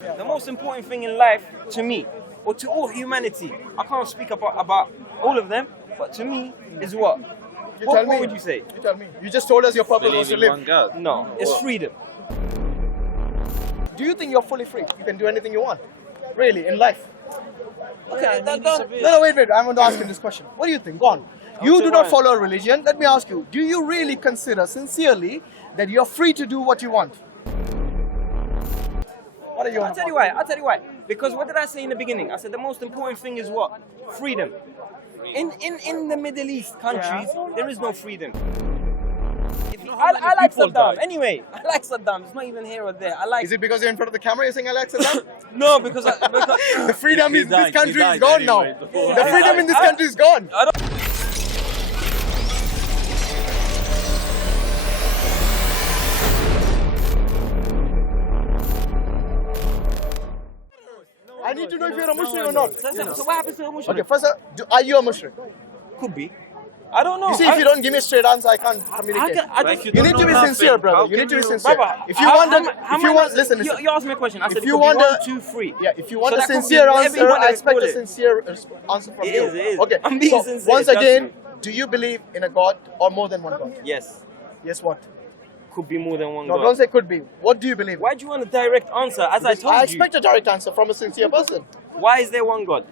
The most important thing in life, to me, or to all humanity, I can't speak about all of them, but to me, is what? What would you say? You tell me. You just told us your purpose was to live. No, it's freedom. Do you think you're fully free? You can do anything you want? Really, in life? Okay, No, wait. I'm going to ask you this question. What do you think? Go on. You do not follow a religion. Let me ask you, do you really consider sincerely that you're free to do what you want? What are you on? I'll tell you why. Because what did I say in the beginning? I said the most important thing is what? Freedom. In the Middle East countries, there is no freedom. I like Saddam. Anyway, I like Saddam. It's not even here or there. Is it because you're in front of the camera you're saying I like Saddam? No, because the freedom in this country is gone now. The freedom in this country is gone. I need to know if you're a Muslim or not. So what happens to a Muslim? Okay, first, are you a Muslim? Could be. I don't know. You see, if you don't give me a straight answer, I can't communicate. You need to be sincere, brother. You need to be sincere. If you want, listen. You asked me a question. I said, if you want 1, 2, 3. Yeah, if you want a sincere answer, I expect a sincere answer from you. It is. Okay, I'm being sincere. Once again, do you believe in a God or more than one God? Yes. Yes, what? Could be more than one No, God. don't say could be. What do you believe? Why do you want a direct answer? As I told you. I expect a direct answer from a sincere person. Why is there one God?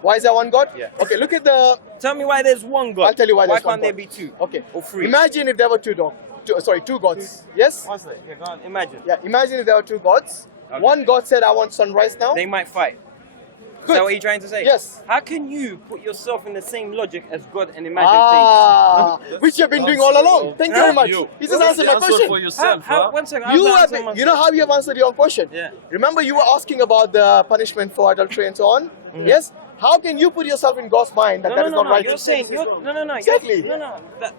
Why is there one God? Yeah. Okay, look at the... Tell me why there's one God. I'll tell you why there's one one God. Why God. can't there be 2? Okay. Or 3? Imagine if there were two gods. Yes? What's that? Yeah, go on. Imagine. Yeah, imagine if there were 2 gods. Okay. One God said, I want sunrise now. They might fight. Is that what you're trying to say? Yes. How can you put yourself in the same logic as God and imagine things? Which you've been doing all along. Thank you very much. He just answered my question. For yourself, One second. You know how you have answered your own question? Yeah. Remember you were asking about the punishment for adultery and so on? Mm-hmm. Yes? How can you put yourself in God's mind that is not right? You're saying, Exactly.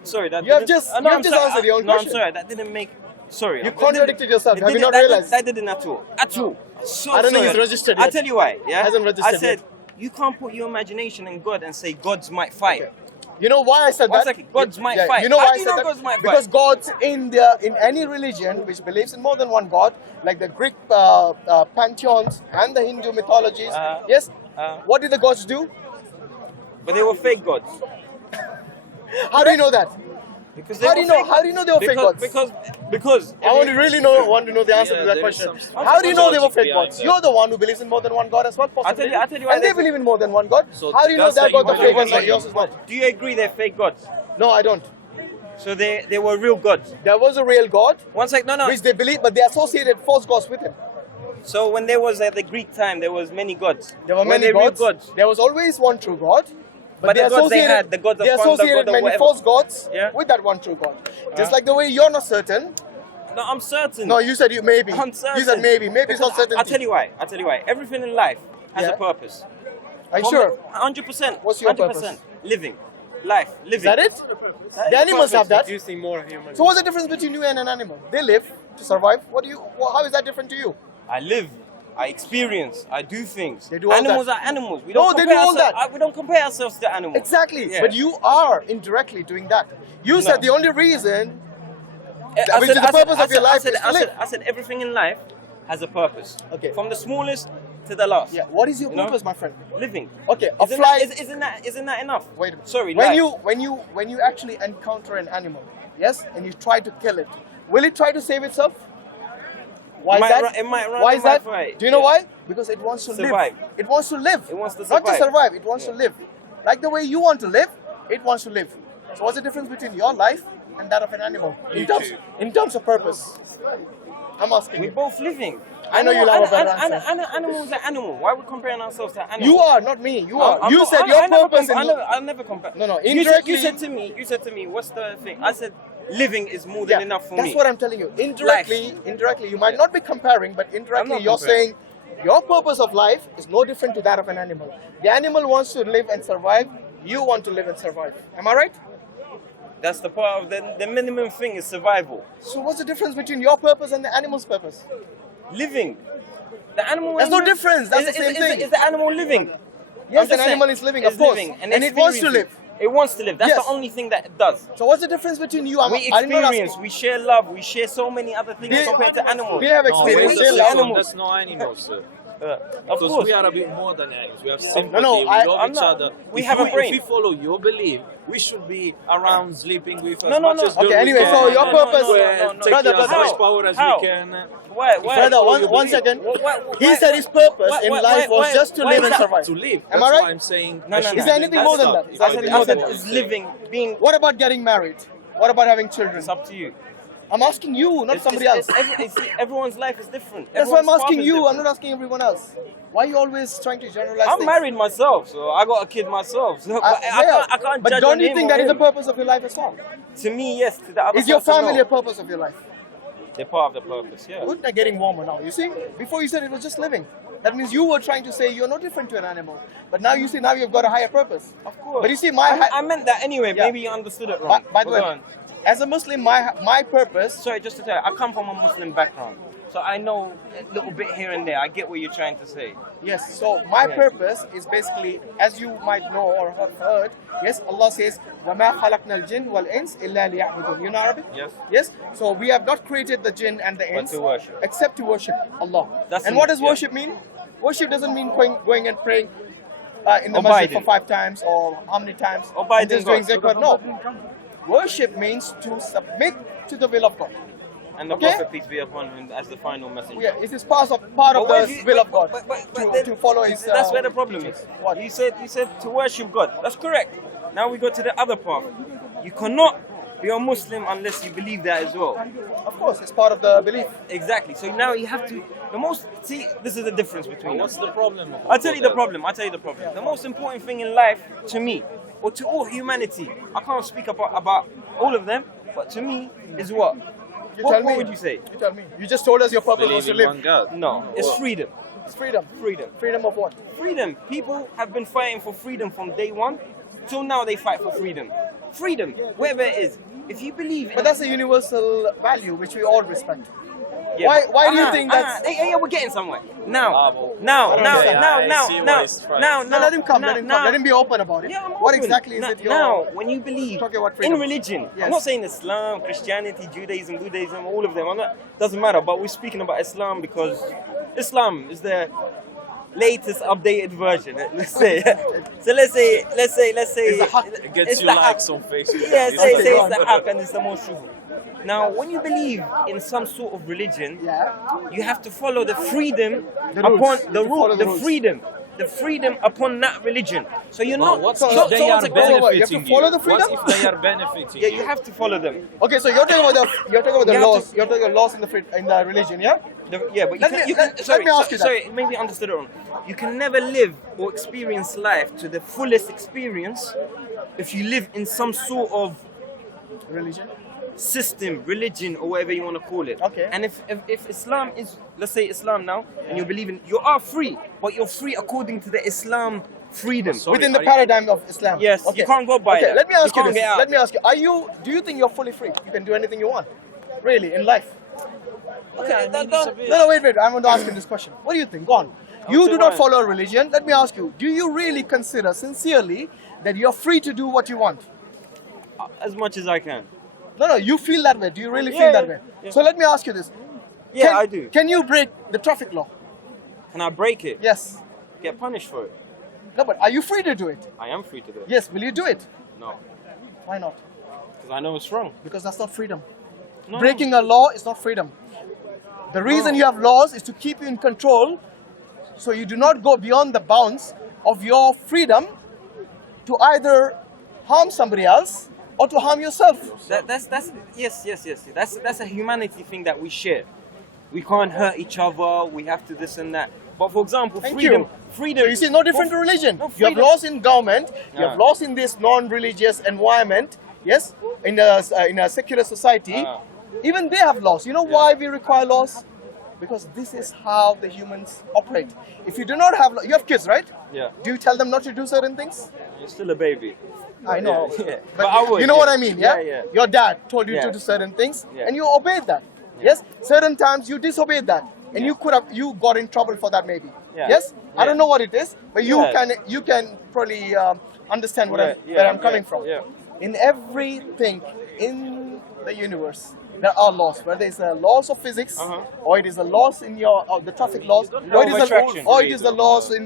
Sorry. You have just answered your own question. No, I'm sorry. That didn't make... Sorry. You contradicted yourself. Have you not realized? That didn't at all. At all. So I don't know, sorry. he's registered yet. I'll tell you why. Yeah? Hasn't registered I said, yet. you can't put your imagination in God and say gods might fight. Okay. You know why I said that? 1 second. Gods might fight. You know why How I do you said know that? gods might Because fight? gods in any religion which believes in more than one God, like the Greek pantheons and the Hindu mythologies, yes, what did the gods do? But they were fake gods. How do you know that? Because How do you know they were fake gods? Because I want to know the answer to that question. How do you know they were fake gods? You're the one who believes in more than one God as well, possibly. I'll tell you why and they believe in more than one God. So how do you know their God the fake and yours is not? Do you agree they're fake gods? No, I don't. So they were real gods. There was a real God, One sec, no. which they believe, but they associated false gods with him. So when there was at the Greek time, there was many gods. There were many gods. There was always one true God. But the gods they had, the gods of they fun, the associated god of many whatever. false gods Yeah. with that one true God. Just like the way you're not certain. No, I'm certain. No, you said you maybe. I'm certain. You said maybe. Maybe it's not certain. I'll tell you why. Everything in life has a purpose. Are you sure? 100%. What's your 100%. purpose? Living. Life. Living. Is that it? The animals have that. You see more humans. So what's the difference between you and an animal? They live to survive. How is that different to you? I live. I experience. I do things. They do all animals that. are animals. We No, don't they compare do all ourselves- that. We don't compare ourselves to animals. Exactly. Yeah. But you are indirectly doing that. You said the only reason, which is the purpose of your life, is to live. I said everything in life has a purpose. Okay. From the smallest to the last. Yeah. What is your You know? purpose, my friend? Living. Okay. Isn't that enough? Wait a minute. Sorry. When life. when you actually encounter an animal, yes, and you try to kill it, will it try to save itself? Why is that? It might run. Why is that? Fight. Do you know why? Because it wants to Survive. live. It wants to live. It wants to Not to survive. survive. It wants to live. Like the way you want to live, it wants to live. So what's the difference between your life and that of an animal in terms of purpose? I'm asking We're you. both living. I know you'll have a better answer. Animals are animal. Why are we comparing ourselves to animals? You are, not me. You are. You said I your never purpose. I never compare. No. You Indirectly. said to me, what's the thing? I said, living is more than enough for me. That's what I'm telling you. Indirectly, you might not be comparing, but indirectly you're saying your purpose of life is no different to that of an animal. The animal wants to live and survive. You want to live and survive. Am I right? That's the part of the minimum thing is survival. So what's the difference between your purpose and the animal's purpose? Living. The animal. There's no difference. That's the same thing. Is the animal living? Yes, an animal is living, of course. And it wants to live. It wants to live. That's Yes. the only thing that it does. So what's the difference between you? We experience, we share love, we share so many other things compared to animals. We have No, experience. wait a They second, love. that's no animals, sir. Of Because course. we are a bit more than animals. We have sympathy, no, we I'm love each not. other. We If have a brain. If we follow your belief, we should be around sleeping with as No, no, much no. as good Okay, we anyway, can. so your purpose- Take Brother, as brother. much power as How? we can. Why? Brother, one second. He said his purpose in life was just to live and survive. To live. Am That's I right? why I'm saying. No, no, I no. Is there anything more than that? If Is I there believe anything more I said than what it's I'm saying. living, being. What about getting married? What about having children? It's up to you. I'm asking you, not somebody else. Everyone's life is different. That's why I'm Everyone's asking path is you. I'm different. not asking everyone else. Why are you always trying to generalize I'm things? married myself, so I got a kid myself. So I can't but judge don't on you him think or that is the him. purpose of your life as well? To me, yes. To the other Is your person, family no. a purpose of your life? They're part of the purpose, yeah. Good, they're getting warmer now. You see, before you said it was just living. That means you were trying to say you're no different to an animal. But now you see, now you've got a higher purpose. Of course. But you see, I meant that anyway. Yeah. Maybe you understood it wrong. By the But go way, on. as a Muslim, my purpose. Sorry, just to tell you, I come from a Muslim background, so I know a little bit here and there. I get what you're trying to say. Yes, so my Yeah. purpose is basically, as you might know or have heard, yes, Allah says, وَمَا خَلَقْنَا الْجِنَّ وَالْإِنسِ إِلَّا لِيَعْبُدُونَ. You know Arabic? Yes. Yes, so we have not created the jinn and the ins to worship. except to worship Allah. That's and it, what does yeah. worship mean? Worship doesn't mean going and praying in the Abiding. masjid for 5 times or how many times? Abiding and just doing God. zikr. No. Worship means to submit to the will of God. And the Okay. Prophet, peace be upon him, as the final messenger. Yeah, it is part of the will of God to follow His. That's where the problem is. What? You said to worship God. That's correct. Now we go to the other part. You cannot be a Muslim unless you believe that as well. Of course, it's part of the belief. Exactly. So now you have to. This is the difference between What's us. the problem? I'll tell you the problem. The most important thing in life, to me, or to all humanity, I can't speak about all of them, but to me, is what? What would you say? You tell me. You just told us your purpose was Believe to in one live. God. No, it's freedom. It's freedom. Freedom. Freedom of what? Freedom. People have been fighting for freedom from day one till now. They fight for freedom. Freedom, wherever it is. If you believe in But that's a universal value which we all respect. Yeah, Why do you think that's? Yeah, we're getting somewhere. I Now, Let him come. Let him be open about it. Yeah, I'm What open. exactly is it? Now, when you believe Talking about freedom. in religion, Yes. I'm not saying Islam, Christianity, Judaism, Buddhism, all of them. Doesn't matter. But we're speaking about Islam because Islam is the latest updated version. Let's say. So let's say. It's the haq. It gets it's you the likes haq. on Facebook. Yeah, say Okay, go on. it's the haq and it's the most true. Now, when you believe in some sort of religion, Yeah. you have to follow the freedom The rules. upon You the have to follow rule, the the rules. freedom. The freedom upon that religion. So you're But not. what So- if so- they so are what's the question? You have to benefiting follow you? the freedom? What if they are benefiting Yeah, you? you have to follow them. Okay, so you're talking about the You have laws. to- You're talking about laws in the religion, yeah? Yeah, but Let me ask you that. sorry, maybe I understood it wrong. You can never live or experience life to the fullest experience if you live in some sort of Religion. system, religion, or whatever you want to call it. Okay. And if Islam is, let's say Islam now, and you believe in, you are free, but you're free according to the Islam freedom. Sorry, Within the are you- paradigm of Islam. Yes, you can't go by Okay, that. let me You ask you can't this. get out. Let me ask you, do you think you're fully free? You can do anything you want? Really, in life? Okay, No, wait. I'm going to ask you this question. What do you think? Go on. You say do not why. follow a religion. Let me ask you, do you really consider sincerely that you're free to do what you want? as much as I can. No, you feel that way. Do you really Yeah, feel that yeah, way? yeah. So let me ask you this. Yeah, I do. Can you break the traffic law? Can I break it? Yes. Get punished for it? No, but are you free to do it? I am free to do it. Yes. Will you do it? No, Why not? because I know it's wrong. Because that's not freedom. No, Breaking a law is not freedom. The reason you have laws is to keep you in control so you do not go beyond the bounds of your freedom to either harm somebody else or to harm yourself. That's yes. That's a humanity thing that we share. We can't hurt each other. We have to this and that. But for example, Thank freedom. you. Freedom. So you see, no different to religion. No, You have freedom. laws in government. You have Ah. laws in this non-religious environment. Yes, in a secular society, Ah. even they have laws. You know why we require laws? Because this is how the humans operate. If you do not have, you have kids, right? Yeah. Do you tell them not to do certain things? You're still a baby. I know, Yeah. but I would, you know yeah. what I mean, yeah? Yeah. Your dad told you Yeah. to do certain things, Yeah. and you obeyed that. Yes. Certain times you disobeyed that, and you got in trouble for that maybe. Yeah. Yes. I Yeah. don't know what it is, but you Yeah. can probably understand where I'm coming from. Yeah. In everything in the universe, there are laws. Whether it's the laws of physics, or it is the laws in the traffic laws, or it is the laws in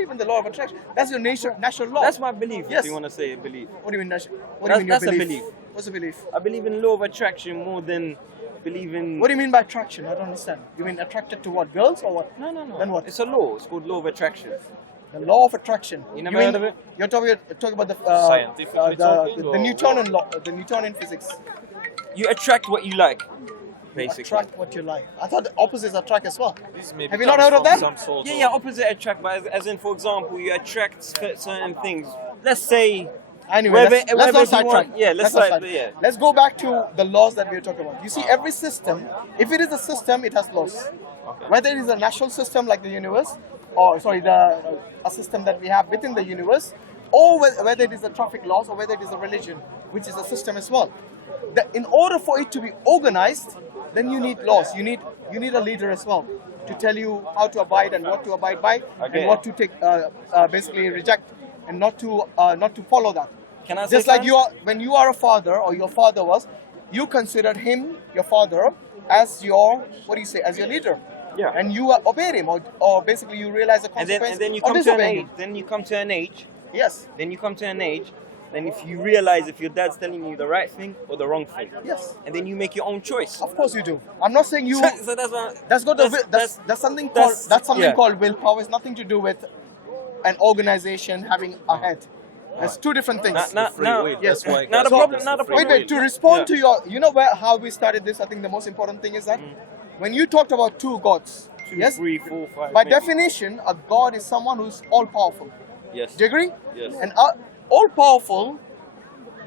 even the law of attraction. That's your natural law. That's my belief. Yes. If you want to say belief. What do you mean? What do you mean your That's a belief? belief. What's a belief? I believe in law of attraction more than believe in. What do you mean by attraction? I don't understand. You mean attracted to what? Girls or what? No. Then what? It's a law. It's called law of attraction. The law of attraction. You never heard of it? You're talking about the Scientifically talking, the or Newtonian law, the Newtonian physics. You attract what you like, basically. Attract what you like. I thought the opposites attract as well. this may Have you become not heard of that? some sort Yeah, opposite attract, but as in, for example, you attract certain things. Let's say. Anyway, let's not you sidetrack. want- yeah, let's not side- sidetrack. yeah. Let's go back to the laws that we are talking about. You see, every system, if it is a system, it has laws. Whether it is a natural system like the universe, or a system that we have within the universe, or whether it is the traffic laws, or whether it is a religion, which is a system as well. In order for it to be organized, then you need laws. You need a leader as well to tell you how to abide and what to abide by, and what to take, basically reject, and not to follow that. Can I say Just like something? when you are a father, or your father was, you considered him, your father, as your, as your leader. Yeah. And you obeyed him, or basically you realize the And consequence then you of come to an disobeying age. him. Then you come to an age. Yes. Then you come to an age. Then if you realize if your dad's telling you the right thing or the wrong thing. Yes. And then you make your own choice. Of course you do. I'm not saying you. So that's what. That's something called willpower. It's nothing to do with an organization having a head. There's two different things. free will. Yes. That's why Not a God problem. is Not a the free problem. Wait. To respond Yeah. to how we started this, I think the most important thing is that when you talked about two gods, 2, yes, 3, 4, 5. by maybe. definition, a god is someone who's all powerful. Yes. Do you agree? Yes. An all-powerful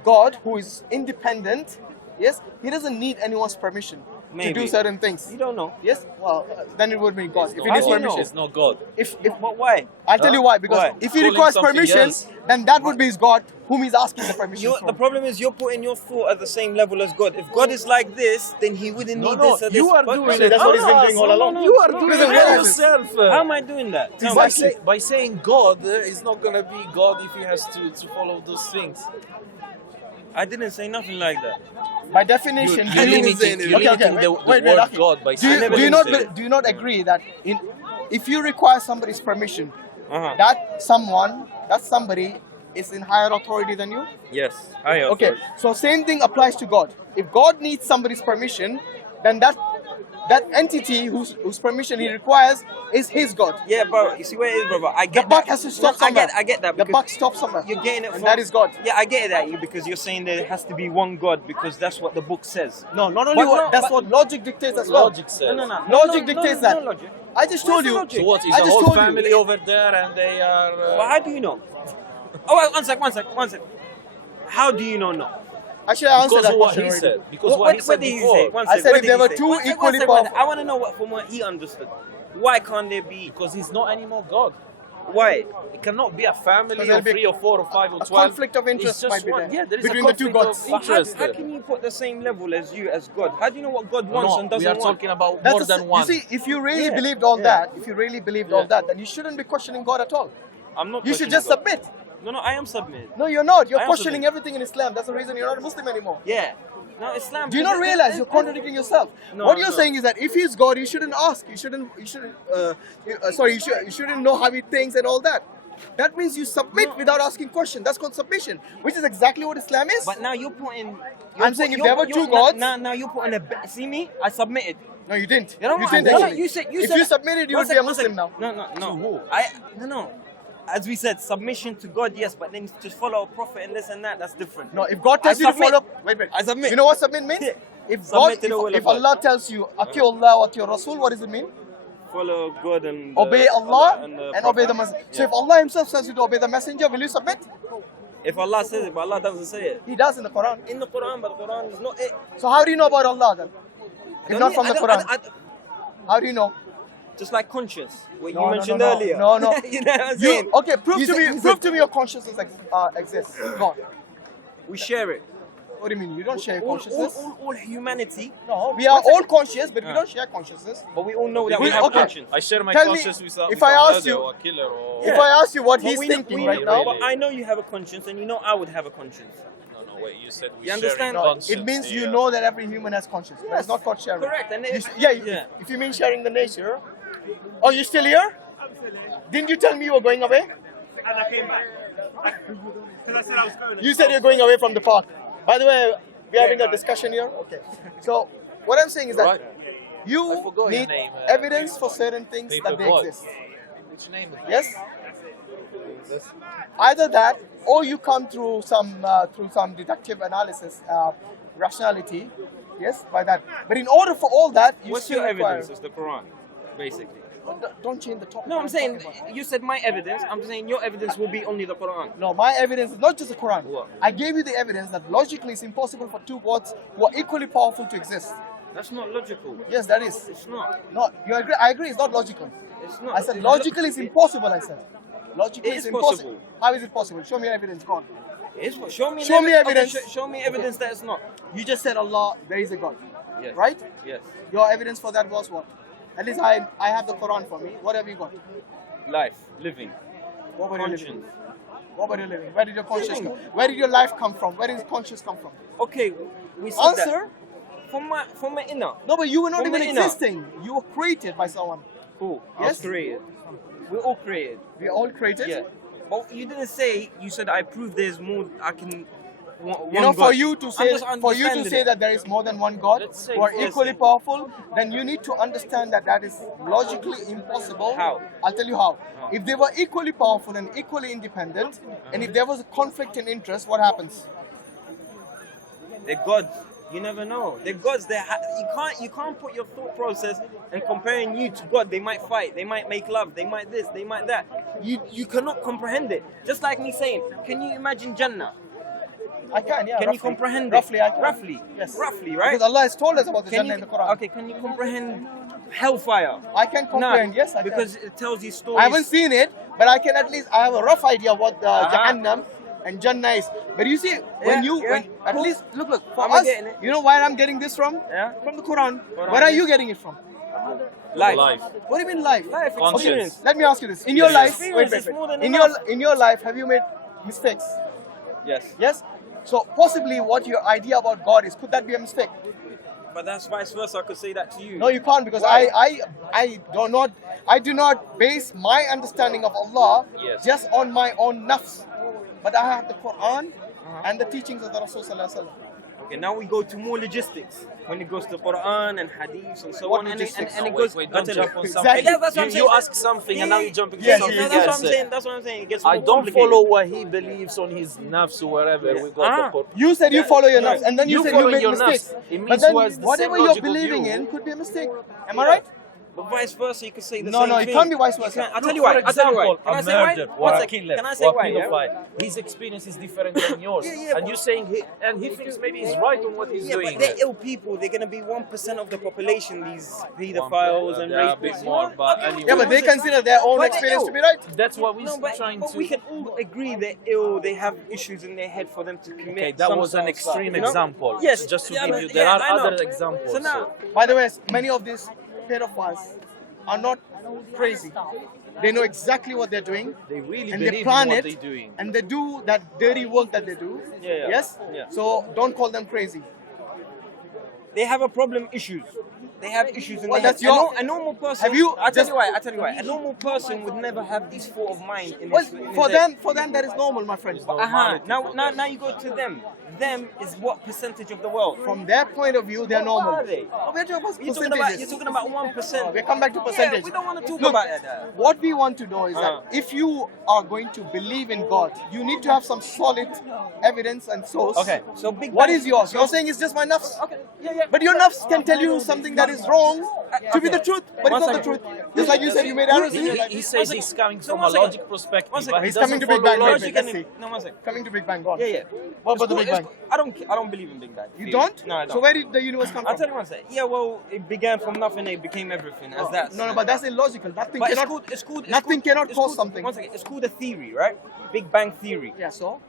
God who is independent, yes, he doesn't need anyone's permission to Maybe. do certain things. You don't know. Yes, well, then it would be God. If No, he needs do you know? permission, it's not God. if But why? I'll tell you why. Because Why? if he Calling requires something permission, else. then that would be his God, whom he's asking the permission The from. problem is you're putting your thought at the same level as God. If God is like this, then he wouldn't need this or this. you are But- doing but- it. That's what he's been doing all along. You are No, doing no, it no. yourself. How am I doing that? Tell by, me. by saying God is not gonna be God if he has to follow those things. I didn't say nothing like that. By definition, You're limiting the word Aki. God by Do saying you, what do you you not say. do you not agree that if you require somebody's permission, Uh-huh. that somebody is in higher authority than you? Yes. I Okay, so same thing applies to God. If God needs somebody's permission, then that entity whose permission he requires is his God. Yeah, bro. You see where it is, brother? I The get buck that. has to stop No, somewhere. I get that. The because buck stops somewhere. You're getting it and from, that is God. Yeah, I get it at you because you're saying there has to be one God because that's what the book says. No, not only But what logic dictates as well. Logic says. Logic dictates that. No logic. I just told Where's the you. logic? So what is I the just whole told you. family over there and they are... Well, how do you know? Oh, wait, one sec. How do you know? No. Actually, I answered because that of what question he already. said. Because what he said did he before. say? One I sec, said what if did there he were say? two One sec, equally one sec. powerful- I want to know from what he understood. Why can't there be? Because he's not anymore God. Why? It cannot be a family Because of there'll be 3 or 4 or 5 or A 12. conflict of interest It's just might be one. there Yeah, there is between a the two conflict gods. of But how interest. can you put the same level as you as God? How do you know what God wants and No, doesn't we are want? talking about That's more the- than one. You see, if you really Yeah. believed all Yeah. that, if you really believed all Yeah. that, then you shouldn't be questioning God at all. I'm not. You should questioning just God. submit. No, I am submitting. No, you're not. You're I am questioning submitting. everything in Islam. That's the reason you're not a Muslim anymore. Yeah. No, Islam. Do you not realize you're contradicting yourself? No, What you're no. saying is that if he's God, you shouldn't ask. You shouldn't know how he thinks and all that. That means you submit without asking questions. That's called submission, which is exactly what Islam is. But now you're putting. I'm saying if there were two gods- Now you're putting a. See me? I submitted. No, you didn't. You know You what? didn't No, actually. you said. If you submitted, you would be a Muslim now. No. No. As we said, submission to God, yes, but then to follow a prophet and this and that, that's different. No, if God tells I you to submit. follow, wait. I submit. You know what submit means? Yeah. If Submit to the will of if God. Allah tells you, "Ati Allah wa ati Rasul," what does it mean? Follow God and Obey Allah and prophet. obey the messenger. So if Allah Himself says you to obey the messenger, will you submit? If Allah says it, but Allah doesn't say it. He does in the Quran. In the Quran, but the Quran is not it. So how do you know about Allah then? If Don't not need- from I the don't- Quran, I- how do you know? just like conscience, what No, you no, mentioned no, earlier. no, no. You know what I'm saying? Okay, prove He's to a- me. he's Prove a- to me your consciousness exists. Go on. We share it. What do you mean? You don't share All consciousness? all humanity. No, we are all conscious, but we don't share consciousness. But we all know that we We- have okay. conscience. I share my Tell me, conscience with if I ask you- or a killer or If I ask you what But he's we thinking know, right now, But I know you have a conscience, and you know I would have a conscience. no, wait, you said we You share understand? in No, conscience. it means you yeah. know that every human has conscience. But it's not called sharing. Correct. And If you mean sharing the nature. Oh, you still here? Didn't you tell me you were going away? And I came back. Because I said I was going. You said you're going away from the park. By the way, we're having a discussion here. Okay. So what I'm saying is that Right. I you forgot your need name, evidence for certain things Paper that they boy. exist. Which name is Yes? Either that, or you come through some deductive analysis, rationality. Yes, by that. But in order for all that, you What's still your require. evidence? It's the Quran, basically. Don't change the topic. No, I'm saying you said my evidence. I'm saying your evidence will be only the Quran. No, my evidence is not just the Quran. What? I gave you the evidence that logically it's impossible for two gods who are equally powerful to exist. That's not logical. Yes, that is. It's not. No, you agree? I agree. It's not logical. It's not. I said logically it's impossible. I said logically It it's is impossible. possible. How is it possible? Show me evidence. Go on. Show me. Show me Okay, evidence. show me evidence that it's not. You just said Allah, there is a God, Yes. right? Yes. Your evidence for that was what? At least I have the Quran for me. What have you got? Life, living, What were you living? conscience. What were you living? Where did your conscience Living. come? Where did your life come from? Where did conscience come from? Okay, we said Answer. that. From my inner. No, but you were not From even the inner. existing. You were created by someone. Who? I Yes. was created. We're all created. We are all created. Yeah. But you didn't say. You said I prove there's more. I can. You know, for you to say I'm just for you to understanding say it. that there is more than one God Let's say who are first equally thing. powerful, then you need to understand that that is logically impossible. How? I'll tell you how. If they were equally powerful and equally independent, and if there was a conflict in interest, what happens? They're gods. You never know. They're gods. You can't put your thought process and comparing you to God. They might fight. They might make love. They might this. They might that. You cannot comprehend it. Just like me saying, can you imagine Jannah? I can, yeah. Can roughly. you comprehend roughly, it? I can. Roughly. Yes. Roughly, right? Because Allah has told us about the Can Jannah you, in the Quran. okay, can you comprehend hellfire? I can comprehend, yes, I because can. it tells you stories. I haven't seen it, but I can at least, I have a rough idea what Jahannam and Jannah is. But you see, when at Cool. least, look, for I'm us, getting it. you know where I'm getting this from? Yeah. From the Quran. Quran, Where are yes. you getting it from? Life. What do you mean life? Life Conscience. experience. Let me ask you this. In your Yes. life, Experience wait, is more than in enough. your life, have you made mistakes? Yes. Yes? So possibly what your idea about God is, could that be a mistake? But that's vice versa. I could say that to you. No, you can't, because Why? I do not base my understanding of Allah Yes. just on my own nafs. But I have the Quran and the teachings of the Rasul Sallallahu Alaihi Wasallam. Okay, now we go to more logistics. When it goes to Quran and Hadith and so What on, and logistics? it Wait, goes. wait, I'll don't tell jump you. on something. Exactly. Yeah, that's what I'm saying. You ask something and now you're jumping Yes, to yes, something That's what else. I'm saying. That's what I'm saying. It gets I more don't complicated. follow what he believes on his nafs or wherever we got the Quran. You said you follow your nafs, and then you said you follow make your mistakes. nafs. It But means then who has the whatever same you're logical believing view. in could be a mistake. Am I right? But vice versa, you could say the No, same no, thing. it can't be vice You versa. can't- I'll tell Look, you why. for I'll tell you why. example, Can I a say why? murderer One or a second. killer Can I say or a why? Yeah? pedophile, his experience is different than yours. Yeah, and you're saying he thinks maybe he's right on what he's Yeah, doing. but they're ill people. They're gonna be 1% of the population. These pedophiles and There are a rapists. bit more, but anyway. Yeah, but they consider their own But experience ew. to be right. That's what we're No, but trying to. we can all agree they're ill. They have issues in their head for them to commit. Okay, that some was an sort of stuff, extreme you know? example. Yes, Just to yeah, give but- you, there yeah, are I know. other examples. So now, By the way, many of these pedophiles are not crazy. They know exactly what they're doing. They really and they believe in plan what it, they're doing. and they do that dirty work that they do. Yeah. Yes? Yeah. So don't call them crazy. they have a problem issues. They have issues in Well, their that's head. your- A normal person. Have you I'll tell just- you why. I'll tell you why. A normal person would never have these thought of mind in Well, his, in his for head. them that is normal, my friend. Now you go to them. Them is what percentage of the world? From their point of view, they're normal. What are they? Oh, we're talking about You're percentages. talking about 1%. We come back to percentage. Yeah, we don't want to talk Look, about that. what we want to know is that if you are going to believe in God, you need to have some solid evidence and source. Okay, so Big What Bang- is yours? You're saying it's just my nafs. Okay, yeah. But your nafs can tell you something that is wrong to be Okay. the truth, but One it's not the second. truth. Just like you said, you made errors in your life. He says he's coming So from one a second. logic perspective, One but second. he He's doesn't coming to Big follow Bang. logic. Wait, Logic let's and see. no, one second. Coming to Big Bang, go on. Yeah. What about the It's Big Bang? cool. I don't believe in Big Bang. You don't? No, I don't. So where did the universe come I'll from? tell you one second. Yeah, well, it began from nothing. It became everything. As that. No, but that's illogical. Nothing But cannot. it's called. nothing cannot it's cause called- something. One second. It's called a theory, right? Big Bang theory. Yeah, so?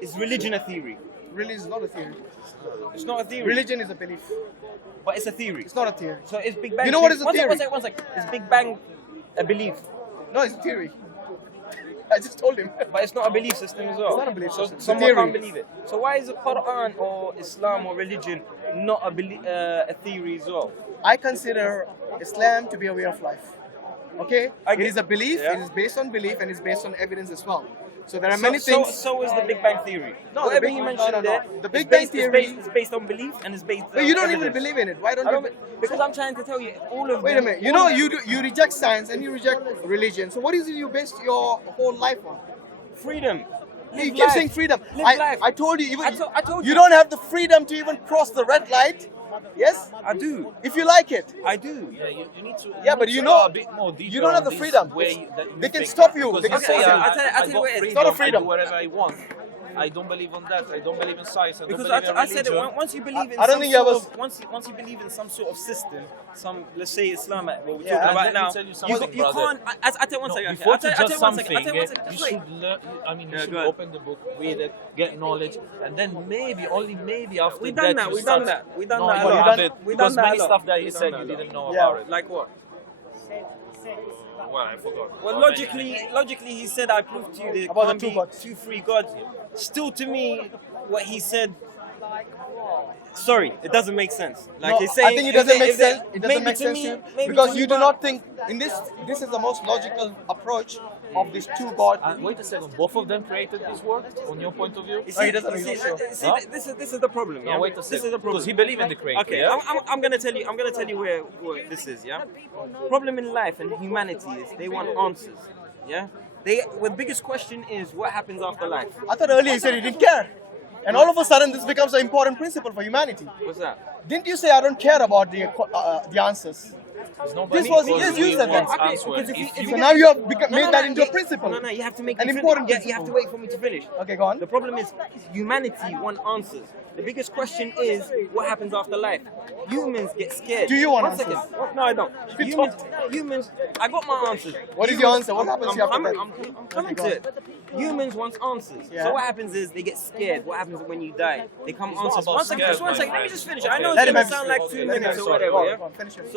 Is religion a theory? religion is not a theory. It's not a theory. Religion is a belief. But it's a theory. It's not a theory. So is Big Bang... You know what is a theory? One sec. Is Big Bang a belief? No, it's a theory. I just told him. But it's not a belief system as well. It's not a belief system. It's a Someone theory. can't believe it. So why is the Quran or Islam or religion not a theory as well? I consider Islam to be a way of life. Okay? I It get- is a belief, Yeah. it is based on belief, and it's based on evidence as well. So there are many things. So is the Big Bang theory. No, Whatever the Big- you no, mentioned no, no. there, The Big it's Bang based- theory- it's based on belief and it's based But you don't even evidence. believe in it. Why don't I you? don't, because I'm trying to tell you all of Wait a them- minute. You know, you reject science and you reject religion. So what is it you base your whole life on? freedom. You Live keep life. saying freedom. Live life. I told you, even I told you you. don't have the freedom to even cross the red light. Yes? I do. If you like it. I do. Yeah, you need to. Yeah, but need you to know, go a bit more detail you don't have on the this freedom. way that you They can think. stop you. Because They can you say, stop you. I I'll tell you got what it is. freedom, It's not a I freedom. do whatever I want. I don't believe on that. I don't believe in science. I don't Because believe in I said it, religion. once you believe in I don't some think you sort ever- of, once you believe in some sort of system, some, let's say Islam, what we're Yeah. talking And about let me now, tell you something, you brother. can't, I tell you one No, second, okay, before I'll to tell judge you one second, something, I'll tell you one second, you just wait. should learn. I mean, you Yeah, should go ahead. open the book, read it, get knowledge, and then maybe, only maybe after We that, done that, you we done start- that, we done No, that a you lot. haven't, We because done that a many lot. stuff that We you done said that you a lot. didn't know Yeah. about it. Like what? Well, I forgot. Well, Or logically, he said, I proved to you there About the can't two be gods. two free gods. Still, to me, what he said, sorry, it doesn't make sense. Like No, he's saying, I think it doesn't make sense. It doesn't maybe make to sense me, to you maybe because to you me, do but- not think in this. This is the most logical approach of these two gods. And wait a second, both of them created this world, on your point of view? You No, he doesn't, you he's not sure. see, Huh? this is the problem. No, Yeah? wait a This second, is the problem. because he believed in the creator, Okay, yeah? I'm gonna tell you where this is. Yeah, problem in life and humanity is they want answers. Yeah, the biggest question is what happens after life. I thought earlier you said you didn't care, and all of a sudden this becomes an important principle for humanity. What's that? Didn't you say I don't care about the answers? Nobody This was- because yes, you we said that. want Okay, answers. because if If you- So now you have made that into a yeah, principle. No, you have to make An me important finish. Yeah, you have to principle. wait for me to finish. Okay, go on. The problem is humanity want answers. The biggest question is what happens after life. Humans get scared. Do you want One answers? second. No, I don't. You Humans, I got my answers. What is your answer? What happens I'm after coming, that? I'm coming Okay, to it. Humans want answers. Yeah. So what happens is they get scared. What happens when you die? They come not answers. about One second, scared, just one my second. Let me friend. just finish. Okay. I know Let it's him gonna have- sound like 2 let him minutes have- or whatever. go on, Yeah? go on, finish it.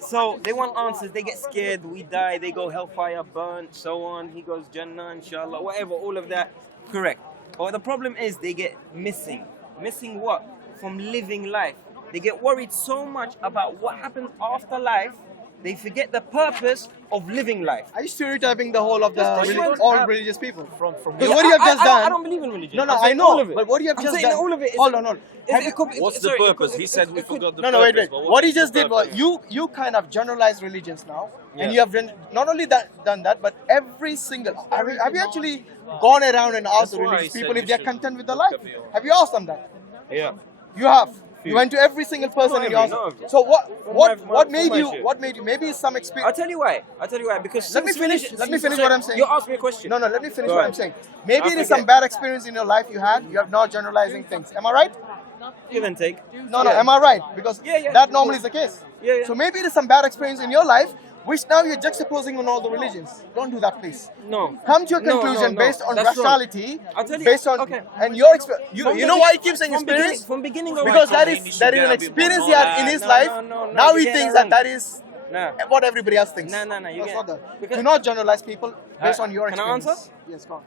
So they want answers. They get scared. We die. They go hellfire, burn, so on. He goes Jannah, inshallah, whatever. All of that, correct. But the problem is they get missing. Missing what? From living life. They get worried so much about what happens after life. They forget the purpose of living life. Are you stereotyping the whole of the Just- you don't all have- religious people? From Because what you have just done. I don't believe in religion. No, no, I'm I saying know. all of it. But what you have I'm just saying done. all of it. Hold on, hold on. It could be- What's the sorry, it purpose? could- He it- said it we could- forgot the No, purpose. wait. but What he is the just did was purpose? you kind of generalized religions now, Yeah. and you have not only done that, but every single. Have you actually gone around and asked That's why I religious said people you if they're should content with their look life? at your- Have you asked them that? Yeah. You have. You went to every single person and you every, asked not them. every. So what From my shit. what made you maybe some I'll experience. tell you why. Because Let me since finish. religion- Let me since- finish sorry, what I'm saying. You asked me a question. No, let me finish Go what ahead. I'm saying. Maybe I it is some forget. bad experience in your life you had. You have now generalizing things. Am I right? Give and take. No, Yeah. am I right? Because Yeah. that normally is the case. Yeah. So maybe it is some bad experience in your life, which now you're juxtaposing on all the religions. Don't do that, please. No. Come to your No, conclusion no. based on That's wrong. rationality, I'll tell you- based on okay. and your experience. From You the know be- why he keeps saying from experience? beginning of Because my that He is should that is get an a bit more experience he had in knowledge. his No, life. no, Now you're he getting thinks it that wrong. that is Nah. what everybody else thinks. You That's get not that. because- Do not generalize people based on your Can I experience. answer? Yes, go on.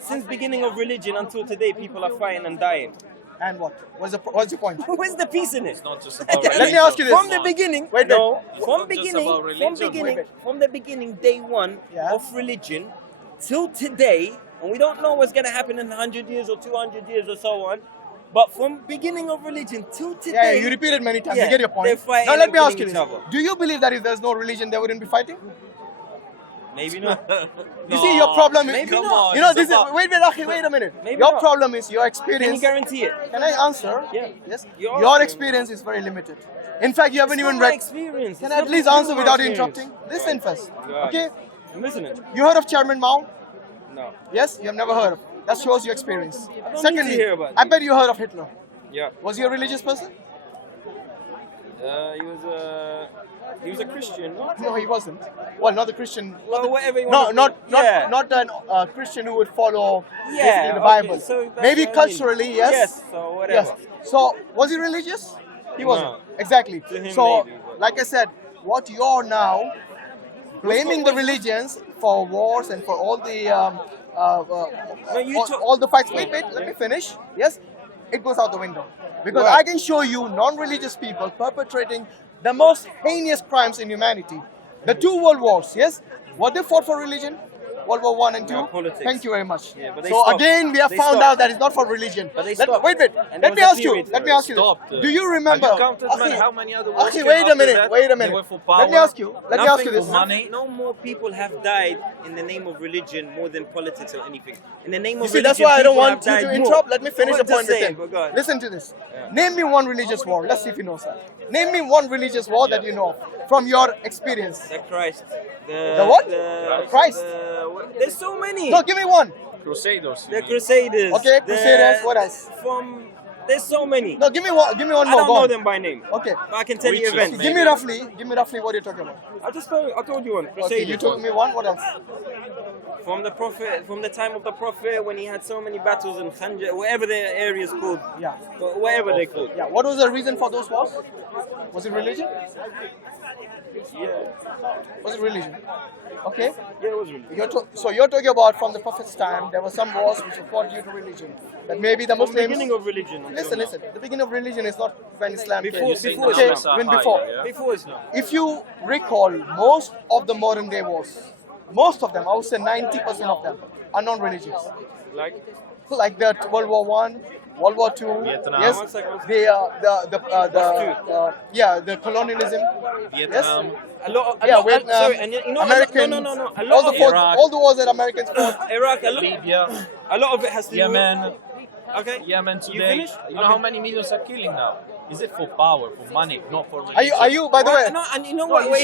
Since beginning of religion until today, people are fighting and dying. And what? What's your point? Where's the peace in it? It's not just about Let me religion. ask you this. From the beginning, Wait. no, It's from not just beginning, about religion. from the beginning, day one Yeah. of religion till today, and we don't know what's gonna happen in 100 years or 200 years or so on. But from beginning of religion till Yeah, today, you repeated many times. Yeah, I get your they're point. fighting Now let and me ask killing you each this. other. Do you believe that if there's no religion, they wouldn't be fighting? maybe not. You see, your problem is Maybe Come not. on, you know, it's this is about- wait a minute. Maybe Your not. problem is your Can experience. you guarantee it? Can I answer? Yeah. Yes. You're Your asking. experience is very limited. In fact, you haven't It's even not my read. experience. Can It's I at nothing least to do answer with my without experience. interrupting? Listen first. Right. Okay. I'm listening. You heard of Chairman Mao? No. Yes. You have never heard of. That shows your experience. don't need to hear about I it. bet you heard of Hitler. Yeah. Was he a religious person? He was a Christian, no? No, he wasn't. Well, not the Christian. Well, whatever you No, want to not an Christian who would follow Yeah, the okay, Bible. so that's Maybe what I mean. culturally, yes. Yes, so whatever. Yes. So was he religious? He wasn't. No. Exactly. To him, So, maybe, but- like I said, what you're now blaming the religions for wars and for all the you talk- all the fights. Wait, let me finish. Yes, it goes out the window because Right. I can show you non-religious people perpetrating the most heinous crimes in humanity. The two world wars. Yes, what they fought for religion. World War I and II. No, politics. Thank you very much. Yeah, but they so stopped. again, we have They found stopped. out that it's not for religion. But they Wait. stopped. And Let me there was a ask you. period Let me where ask you. stopped. Do you remember? Have you counted, man, Okay. how many other wars Okay, came wait a after minute. that? Wait a They minute. were for Let me power. ask you. Let me ask you Nothing this. for money. No more people have died in the name of religion more than politics or anything. In the name You of see, religion, that's why I don't people want have you to died interrupt. more. Let me finish I'm the just point with saying, him. but go on. Listen to this. Name me one religious war. Let's see if you know that. Name me one religious war that you know from your experience. The Christ. The what? The Christ. There's so many. No, give me one. Crusaders. you The mean. Crusaders. Okay, Crusaders, what else? There's so many. No, give me one. Give me one I more. don't Go know on. them by name. Okay. But I can tell you Witches, events. Give me roughly what you're talking about. I told you one. Okay, Crusaders. you told me one. What else? From the Prophet, from the time of the Prophet, when he had so many battles in Khanjar, whatever the area is called. Yeah. Whatever they called. Yeah. What was the reason for those wars? Was it religion? Yeah. Was it religion? Okay. Yeah, it was really. So you're talking about from the Prophet's time, there were some wars which were fought due to religion. That maybe the From the Muslims. beginning of religion. Listen. The beginning of religion is not when Islam Before- came. before okay, Islam. when Higher, before. yeah? Before Islam. If you recall, most of the modern day wars, most of them, I would say 90% of them, are non-religious. Like the World War One, World War Two, Vietnam. yes, One second. the colonialism, Vietnam. A lot. Vietnam, Sorry, and you know, Americans, no. A all lot the of Iraq. all the wars that Americans fought. Iraq. Libya. A lot of it has to do Yemen. with. Okay. Yemen You today. finished? You know how many millions are killing now? Is it for power, for money, not for Are religion? you? By the way, No, and you know what? Wait,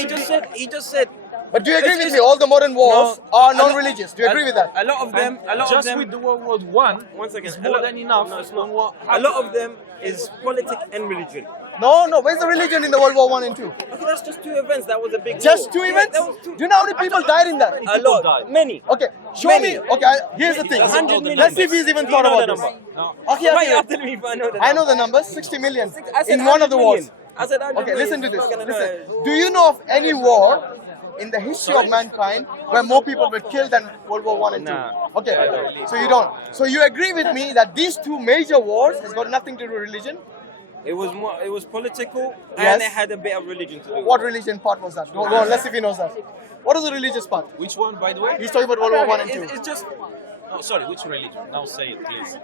he just said. but do you agree It's- with me? All the modern wars No, are a lot- non-religious. Do you agree with that? A lot of them. A lot Just of them. with the World War One, One second. it's more than enough. No, it's on what not. A lot of them is politics and religion. No. Where's the religion in the World War One and Two? Okay, that's just two events. That was a big. Just war. two Yeah, events? that was two. Do you know how many people died in that? A people lot. died? Many. Okay, show Many. me. Okay, here's the thing. 100 million. Let's see if he's even Do you thought know about the this. number? No. Okay, Why okay. you after me if I know the number? I know the number. 60 million I said in one of the 100 wars. million. I said 100 Okay, million. listen to He's this. not gonna know Listen. it. Do you know of any war in the history of mankind where more people were killed than World War One and Nah. Two? Okay, so you don't. So you agree with me that these two major wars has got nothing to do with religion? It was more. It was political, Yes. and it had a bit of religion to do. What religion part was that? Go on, let's see if he knows that. What is the religious part? Which one, by the way? He's talking about World War One and Two. It's just. Oh, sorry, which religion? Now say it, please.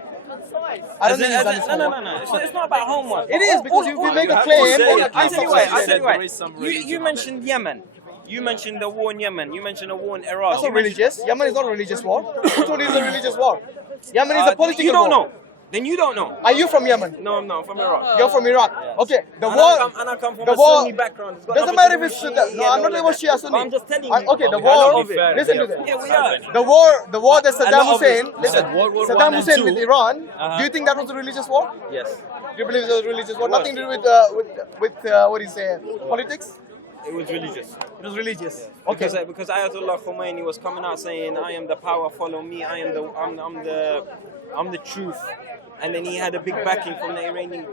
I don't think he's done this No. homework. It's not about homework. It is because if you make a have to claim, say it. I'll tell you why. You said there is some You religion. mentioned Yemen. You mentioned the war in Yemen. You mentioned the war in Iraq. that's not You mentioned- religious. Yemen is not a religious war. Which one is a religious war? Yemen is a political You don't war. know. Then you don't know. Are you from Yemen? No, I'm not. I'm from Iraq. You're from Iraq. Okay, the And war. I come from the a war Sunni background. It's got doesn't nothing matter to if do it's with Shia. No, Shia I'm and not all talking about of Shia that. Sunni. I'm just telling you. Okay, the we have to war. be fair. Listen to Yeah. this. Yeah, we are. The war that Saddam lot of Hussein. it. Listen, World War Saddam I and Hussein II. with Iran. Uh-huh. Do you think that was a religious war? Yes. Do you believe it was a religious war? It was. Nothing to do with what do you say? Politics. It was religious. It was religious. Okay. Because Ayatollah Khomeini was coming out saying, "I am the power, follow me. I'm the truth," and then he had a big backing from the Iranian,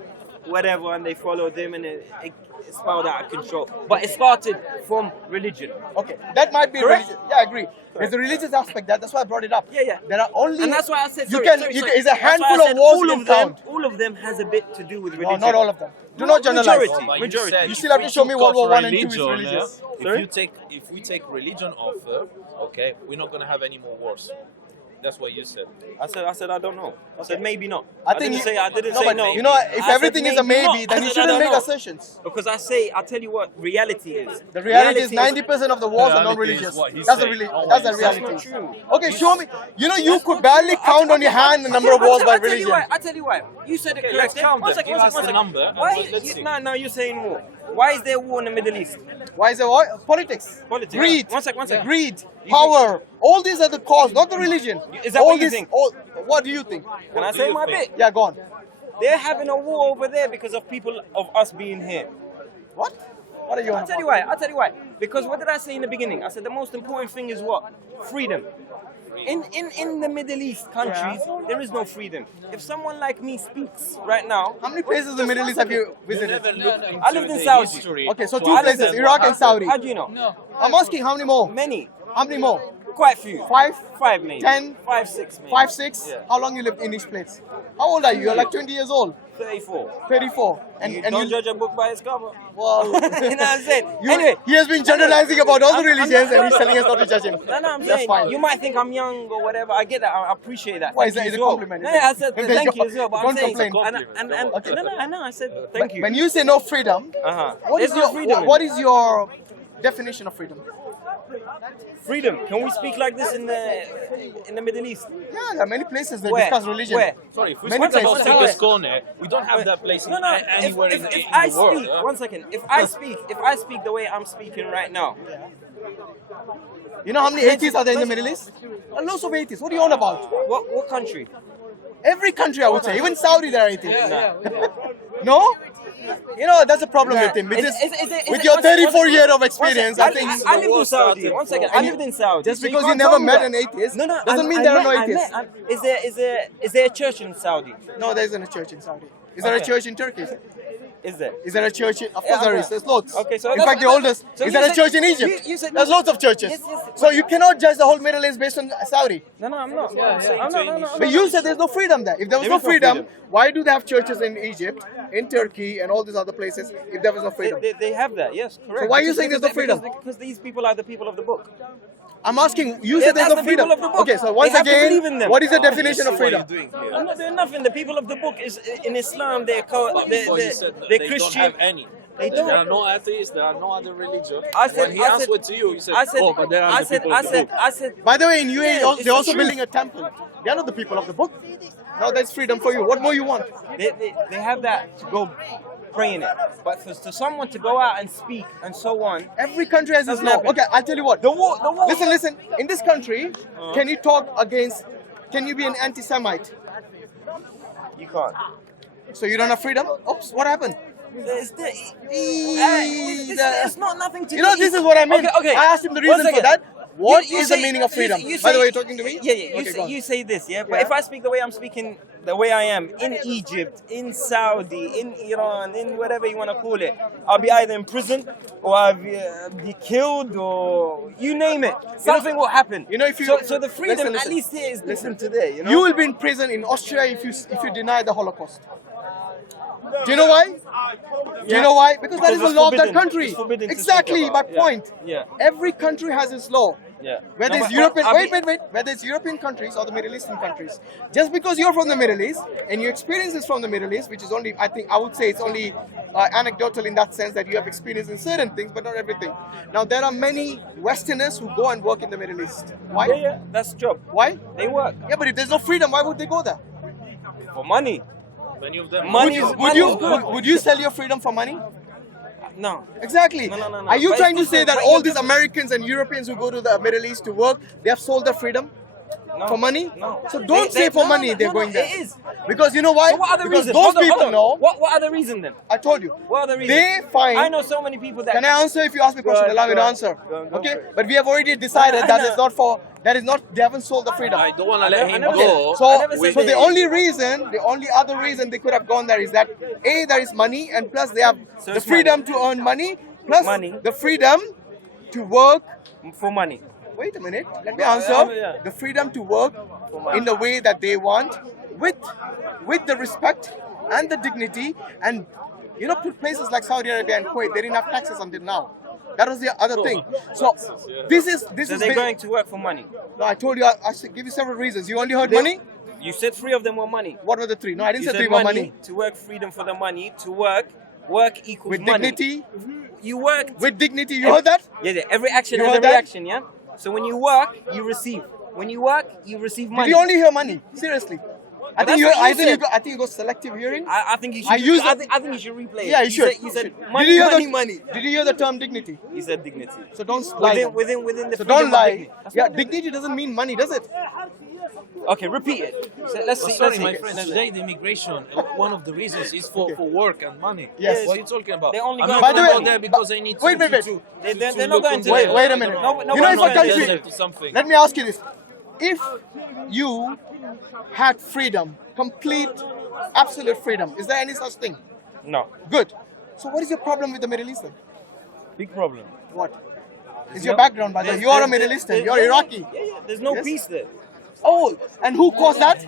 whatever, and they followed him, and it spiraled out of control. But it started from religion. Okay, that might be Correct? religious. Yeah, I agree. There's a religious aspect. That's why I brought it up. Yeah. There are only. And that's why I said, you sorry, can. sorry, you sorry. Can, it's a That's why I handful said of wars all you of can them. count. All of them has a bit to do with No, religion. not all of them. Do not generalize. Majority. But Majority. said You if still have we to show me took World War off One and Two is religion, religious. If we take religion off, okay, we're not gonna have any more wars. That's what you said. I said I don't know. I said maybe not. I didn't think say I didn't no, say but no. you know, if I said everything is a maybe, not. then I you said I shouldn't don't make know. assertions. Because I tell you what reality is. The reality is 90% of the wars are Reality non-religious. is what he That's said, the not that's what the you reality. That's not true. Okay, show me. You know, you That's could not barely true. count on your hand the number of wars by I'll tell you religion. why. I'll tell you why. You said it Okay, correct. let's count One them. second, Give one us second, the one number, second. Why? let's see. No, you're saying more. Why is there war in the Middle East? Why is it what? Politics. Politics. Greed. One sec. Greed. Power. All these are the cause, not the religion. Is that all what you this, think? What do you think? Can I What do say you my think? bit? Yeah, go on. They're having a war over there because of people of us being here. What? What are you on I'll tell you why. I'll tell you why. Because what did I say in the beginning? I said the most important thing is what? Freedom. In the Middle East countries, there is no freedom. If someone like me speaks right now, How many places in the Middle East have you visited? I lived in Saudi. History. Okay, so two places, Iraq and Saudi. How do you know? No. I'm asking how many more? Many. How many more? Quite few. 5? 5 maybe. 10? 5, 6 maybe. 5, 6? Yeah. How long you lived in each place? How old are you? You're like 20 years old. 34. 34. And don't judge a book by its cover. Wow. You know what I'm saying? Anyway. He has been generalizing about all the religions and he's telling us not to judge him. No, I'm That's saying, fine. you might think I'm young or whatever. I get that. I appreciate that. Why is Thank that you a as well. compliment? No, I said thank you as well. But Don't I'm saying, complain. Okay. No, I know. I said thank you. When you say no freedom, what There's is no your freedom. what is your definition of freedom? Freedom. Can we speak like this in the Middle East? Yeah, there are many places that Where? discuss religion. Where? Sorry, if we Many speak about places. Tinker's Corner, we don't have that place No. anywhere If in I the world. speak, 1 second. If I speak the way I'm speaking right now, You know how many atheists are there in the Middle East? Lots of atheists. What are you on about? what country? Every country, I would say. Even Saudi, there are atheists. No? You know, that's a problem with him. With your 34-year of experience, I think... I lived in Saudi. 1 second. I lived in Saudi. Just So because you can't never tell me met that. an atheist No, doesn't mean there are no atheists. Is there a church in Saudi? No, there isn't a church in Saudi. Is there a Okay. church in Turkey? Is there? Is there a church in... Of Yeah, course there okay. is. There's lots. Okay, so in that's- fact, the oldest. so Is you there a said- church in Egypt? you said- There's lots of churches. Yes. So you cannot judge the whole Middle East based on Saudi. No, I'm not. No. But you said there's no freedom there. If there was There no is no freedom, freedom. why do they have churches in Egypt, in Turkey, and all these other places if there was no freedom? They have that, yes, correct. So why are you saying there's no freedom? Because these people are the people of the book. I'm asking, you said there's that's no the freedom. people of the book. Okay, so They once have to believe in again, them. what is the definition of freedom? I'm not doing nothing. The people of the book is in Islam. They're Before you said that they're they Christian. don't have any. They There are don't. no atheists, there are no other religion. I said- when he I said- answered to you, he said, I said, oh, but there are I the said, people of the book. I said, By the way, in UAE, Yeah, it's they're also the truth. building a temple. They're not the people of the book. Now that's freedom for you. What more you want? they have that to go pray in it. But to someone to go out and speak and so on. Every country has its Doesn't law. happen. Okay, I'll tell you what. The war. Listen. In this country, can you talk against? Can you be an anti-Semite? You can't. So you don't have freedom? Oops, what happened? It's not nothing to do. You know, this is what I mean. Okay. I asked him the reason for that. What is the say- meaning of freedom? you By the say- way, you're talking to me? Yeah. Okay, go on. You say this, yeah? But Yeah. if I speak the way I'm speaking, the way I am, in Egypt, in Saudi, in Iran, in whatever you want to call it, I'll be either in prison or I'll be killed or you name it. Something will happen. You know, if you- so the freedom listen. at least here is different today. You know. You will be in prison in Austria if you deny the Holocaust. Do you know why? Do you know why? Because that is the it's law of that forbidden. country. It's forbidden to Exactly speak my about. Yeah. point. Yeah. Every country has its law. Yeah. Whether No, it's but- European, I'll wait, be- whether it's European countries or the Middle Eastern countries, just because you're from the Middle East and your experience is from the Middle East, which is only, I would say it's only anecdotal in that sense that you have experience in certain things, but not everything. Now there are many Westerners who go and work in the Middle East. Why? Yeah, that's the job. Why? They work Yeah, but if there's no freedom, why would they go there? for money. Many of them. Money Would is good. would you sell your freedom for money? No. Exactly. No. Are you But trying to it's say that different. all these Americans and Europeans who go to the Middle East to work, they have sold their freedom No. for money? No. So don't say for money they're going there. It is. Because you know why? So what other Because reason? those Hold on, people hold on. know. What other reason then? I told you. What other reason? They find. I know so many people that. Can I answer if you ask me a question? Go Allow me to ahead. answer. Go Okay, for it. but we have already decided I that know. is not for. That is not. They haven't sold the freedom. I don't want to let him never go. said- I never So, said so they- the only other reason they could have gone there is that A, there is money, and plus they have So the it's freedom to earn money, plus Money. the freedom to work. For money. Wait a minute, let me Yeah, answer. yeah. The freedom to work money. in the way that they want, with the respect and the dignity, and you know, places like Saudi Arabia and Kuwait, they didn't have taxes until now. That was the other thing. So this is So is they're going to work for money. No, I told you. I should give you several reasons. You only heard money. You said 3 of them were money. What were the 3? No, I didn't You say said 3 were money. To work, freedom for the money. To work equals With money. dignity. You work. With dignity. You heard that? Yeah. Every action You has a heard that? reaction. Yeah. So when you work, you receive. When you work, you receive money. Did you only hear money? Seriously. I think that's you. what you I think you. said. Got, I think you got selective hearing. I think you should. I use I it- think you should replay it. Yeah, you should. You said Did money, you hear money, the, money. Did you hear the term dignity? He said dignity. So don't lie. Within the So freedom don't of lie. dignity. That's Yeah, not- dignity doesn't mean money, does it? Okay, repeat it. So let's see. Sorry, let's my see. friends. Today, the immigration, one of the reasons is for work and money. Yes. What are you talking about? They only I'm go- not By the going to way- go there because they need to. Wait. They're not going to. Wait a minute. No, You know, if a country, to something. let me ask you this: if you had freedom, complete, absolute freedom, is there any such thing? No, Good. So what is your problem with the Middle Eastern? big problem. What? Is your background, by the way? You are a Middle Eastern. You're Iraqi. Yeah. There's no Yes. peace there. Oh, and who caused that?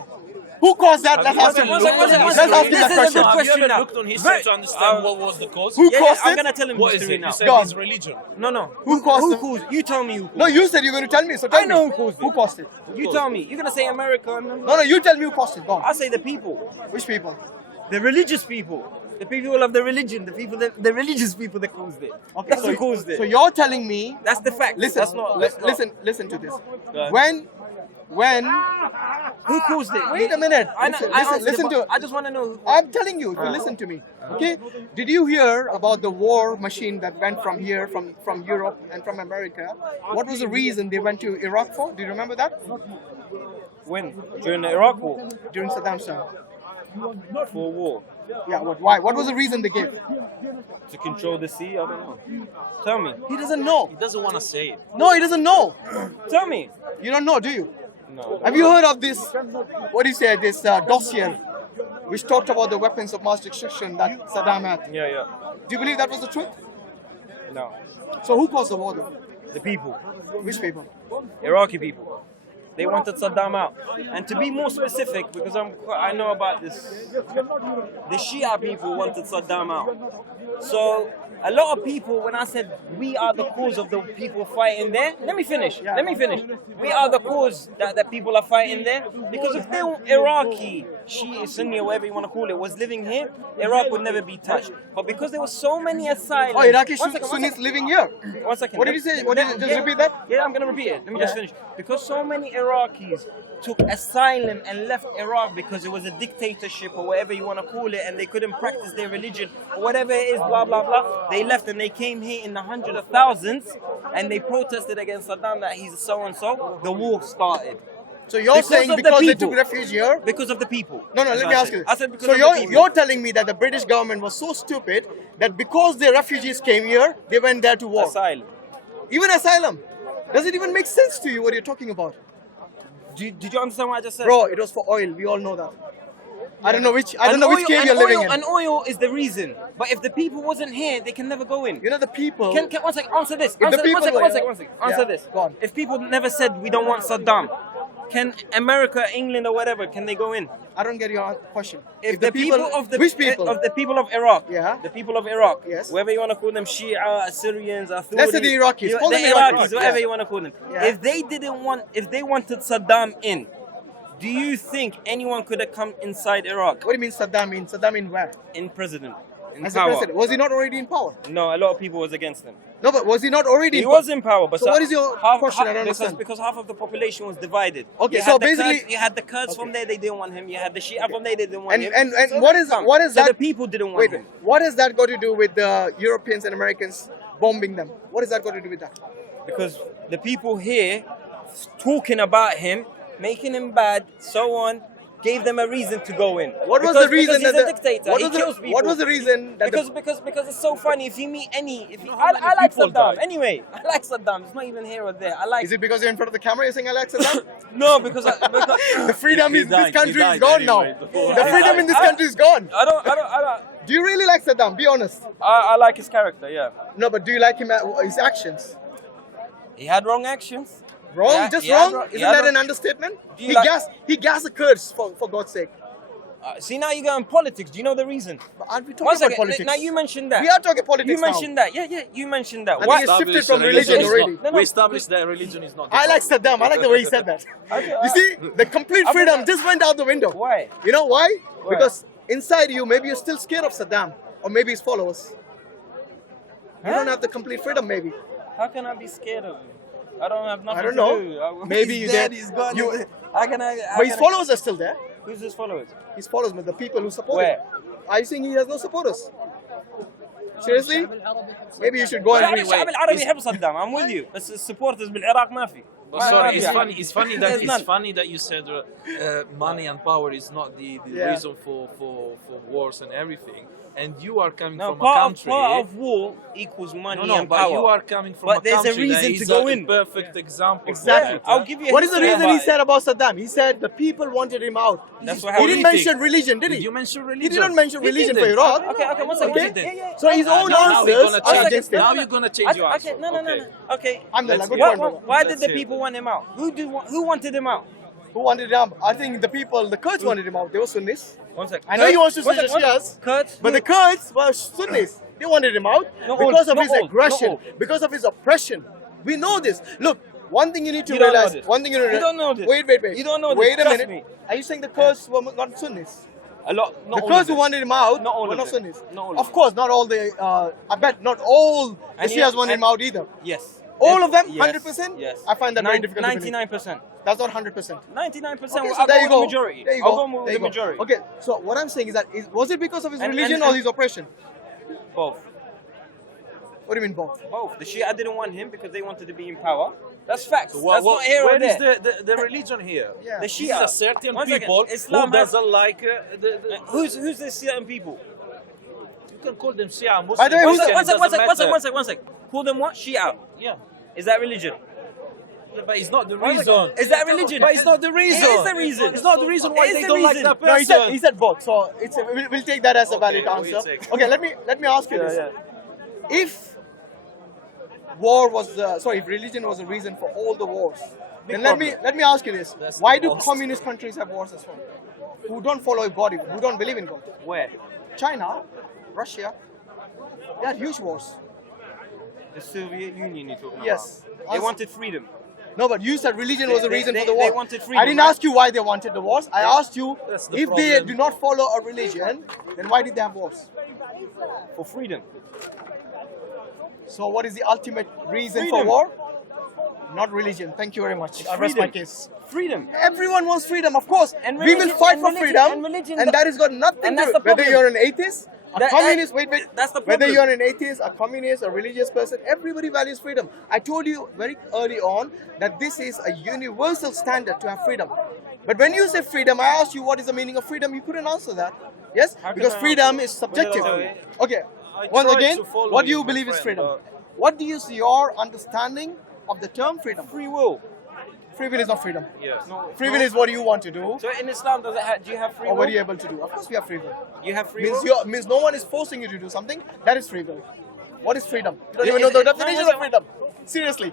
Who caused that? Let's ask him. One second. Let's ask him This that is a question. good Have you question ever now. looked on history to understand what was the cause? Who Yeah, caused I'm it? gonna tell him What is history it? now. You said Go on. it's religion. No. Who caused Who it? caused? You tell me who caused. No, you said you're going to tell me. So tell I know me. who caused it. Who caused it? You tell me. You're gonna say America. No, you tell me who caused it. Go on. I say the people, Which people? the religious people, the people of the religion, the religious people that caused it. Okay, That's who caused it. So you're telling me. That's the fact. Listen. That's not. That's not. Listen to this. Go ahead. When Who caused it? Wait a minute. I know, Listen to it. I just want to know. I'm telling you, if you listen to me, okay? Did you hear about the war machine that went from here, from Europe and from America? What was the reason they went to Iraq for? Do you remember that? When during the Iraq War During Saddam's time. for war Yeah. Why? What was the reason they gave? to control the sea. I don't know. Tell me. He doesn't know. He doesn't want to say it. No, he doesn't know. Tell me. You don't know, do you? No. Have you heard of this? What do you say? This dossier, which talked about the weapons of mass destruction that Saddam had. Yeah. Do you believe that was the truth? No. So who caused the war? Then? The people. Which people? Iraqi people. They wanted Saddam out. And to be more specific, because I know about this, the Shia people wanted Saddam out. So a lot of people, when I said we are the cause of the people fighting there, let me finish. We are the cause that the people are fighting there. Because if they were Iraqi, Shia, Sunni, or whatever you want to call it, was living here, Iraq would never be touched. But because there were so many asylums... Oh, Iraqi One second. Sunnis living here. 1 second. What did you say? What did you just repeat that? Yeah, I'm going to repeat it. Let me just finish. Because so many Iraqis took asylum and left Iraq because it was a dictatorship or whatever you want to call it, and they couldn't practice their religion or whatever it is, blah, blah, blah. They left and they came here in the hundreds of thousands and they protested against Saddam that he's so-and-so. The war started. So you're Because saying of the because they people. took refuge here? Because of the people. No, let me ask you. I said because So of the people. you're telling me that the British government was so stupid that because the refugees came here, they went there to war. Asylum. Even asylum. Does it even make sense to you what you're talking about? Did you understand what I just said? Bro, it was for oil. We all know that. I don't know which cave you're and living in. And oil is the reason. But if the people wasn't here, they can never go in. You know the people. Can 1 second, answer this. the Answer, people 1 second. were- Answer Yeah, this. go on. If people never said we don't want Saddam, can America, England, or whatever, can they go in? I don't get your question. If the people of the which people? of the people of Iraq, Yeah. the people of Iraq, Yes. whatever you want to call them, Shia, Assyrians, Authorities, Let's say the Iraqis. Call the them Iraqis, Iraqis, whatever yeah. you want to call them. Yeah. If they wanted Saddam in, do you think anyone could have come inside Iraq What do you mean Saddam in? Saddam in where? in president, in As a power? president. Was he not already in power? No, a lot of people was against him. No, but was he not already He in was in power, but So what is your question? I don't because, understand. because half of the population was divided. Okay, You so had the basically- Kurds, you had the Kurds from there, they didn't want him. You had the Shia from there, they didn't want And him. and So what they is come. what is So that? the people didn't want Wait, him. what has that got to do with the Europeans and Americans bombing them? What has that got to do with that? Because the people here talking about him, making him bad, so on, gave them a reason to go in. What was Because- the reason because that he's a dictator. what He was kills the, people. what was the reason that Because it's so funny. If you meet I many like people Saddam. died? Anyway, I like Saddam. It's not even here or there. I like. is it because you're in front of the camera you're saying Alex Saddam? No, because The freedom in this country is died gone anyway. now. The freedom in this country is gone. I don't. Do you really like Saddam? Be honest. I like his character. Yeah, No, but do you like him his actions? he had wrong actions. Wrong? Yeah, Just he had wrong? wrong- he Isn't had that wrong- an understatement? Do you like- He gassed the Kurds for God's sake. See, now you go in politics. Do you know the reason? But aren't we One talking about second. politics? Now you mentioned that. We are talking politics You mentioned that. Yeah. You mentioned that. I Why? think it's shifted Established from that religion is already. not- No, no. We established that religion is not. I like Saddam. I like the way he said that. You see, the complete freedom just went out the window. Why? You know why? Why? Because inside you, maybe you're still scared of Saddam or maybe his followers. You don't have the complete freedom, maybe. How can I be scared of him? I don't have nothing I don't to know. do. Maybe he's you dead. did. He's gone. You- How can I? But his followers are still there. Who's his followers? His followers, but the people who support Where? him. Are you saying he has no supporters? Seriously? Maybe you should go and الشعب العربي يحب صدام. I'm with you. بس supporters بالعراق ما في. But sorry, it's Yeah. funny. It's funny that There's none. you said money and power is not the Yeah. reason for wars and everything. And you are coming No, from a country. part of war equals money No, and but power. you are coming from But a there's a country reason that to is go a in. perfect example. for Exactly. that, I'll give you a What is the history reason he about it. said about Saddam? He said the people wanted him out. That's what He happened. didn't mention religion, did Did he? you mention religion? He didn't mention He religion didn't. for Iraq. Okay, one second. Okay. One second. Yeah. So his own Now we're answers gonna are change. against Now him. you're gonna change your answer. No. Okay. Alhamdulillah, good Why, point, brother. why did Let's the hear it. people want him out? Who wanted him out? Who wanted him out? I think the Kurds wanted him out. They were Sunnis. One second. I know he wants to One switch second, the one Shias, second. Kurds? but the Kurds were Sunnis. They wanted him out Not because all, of not his all, aggression, not all. because of his oppression. We know this. Look, one thing you need to You don't know realize. this. One thing you need to You don't know this. Wait. You don't know this. Wait a Trust minute. me. Are you saying the Kurds were not Sunnis? A lot. Not The all Kurds of who them. wanted him out Not all were of not them. Sunnis. Not all of Of them. course, not all the. I bet not all the And Shias yeah, wanted him and- out either. Yes. All of them, Yes. 100%? Yes. I find that very difficult to believe. 99%. That's not 100%. 99%. Okay, so I'll there go you with go. the majority. There you I'll go. go with There the you go. majority. Okay, so what I'm saying is that was it because of his And- religion and- or his oppression? Both. What do you mean both? Both. The Shia didn't want him because they wanted to be in power. That's facts. What, That's not here or where there. is the religion here? Yeah. The This Shia. is a certain One second. people Islam who has- doesn't like the Who's the certain people? you can call them Shia Muslims. By the way, who's Christian, One it sec. doesn't matter. One sec. Call them what? Shia. Yeah. Is that religion? But it's not the One sec. reason. Is that religion? But it's not the reason. It is the reason. It's not the reason why It is they the don't like reason. that No, person. he said both. So we'll take that as a valid Okay, answer. we'll take. Okay, let me ask you this. If war was if religion was the reason for all the wars, then let me ask you this. That's Why the do most. communist countries have wars as well? Who don't follow God, who don't believe in God? Where? China, Russia, they had huge wars. The Soviet Union you're talking Yes. about. They wanted freedom. No, but you said religion was the reason for the they war. wanted freedom, I didn't right? ask you why they wanted the wars. I asked you That's the if they problem. do not follow a religion, then why did they have wars? For freedom. So what is the ultimate reason Freedom. for war? Not religion. Thank you very much. I rest my freedom. case. Freedom. Everyone wants freedom, of course. And We will religion- fight and for religion- freedom, and religion- and that has got nothing and to that's do the whether problem. you're an atheist, a That- communist. that- Wait. that's the Whether problem. you're an atheist, a communist, a religious person, everybody values freedom. I told you very early on that this is a universal standard to have freedom. But when you say freedom, I asked you what is the meaning of freedom. You couldn't answer that. Yes, How can because I freedom answer? is subjective. What did I say? Okay. I Once tried again, to follow what do you, you my believe is friend, freedom? but- What is your understanding of the term freedom? Free will. Free will is not freedom. Yes. Free will is what you want to do So in Islam, do you have free or will? what are you able to do. Of course, we have free will. You have free Means will? means no one is forcing you to do something. That is free will. What is freedom? You don't Is even know the it- no, definition no, of freedom. Seriously.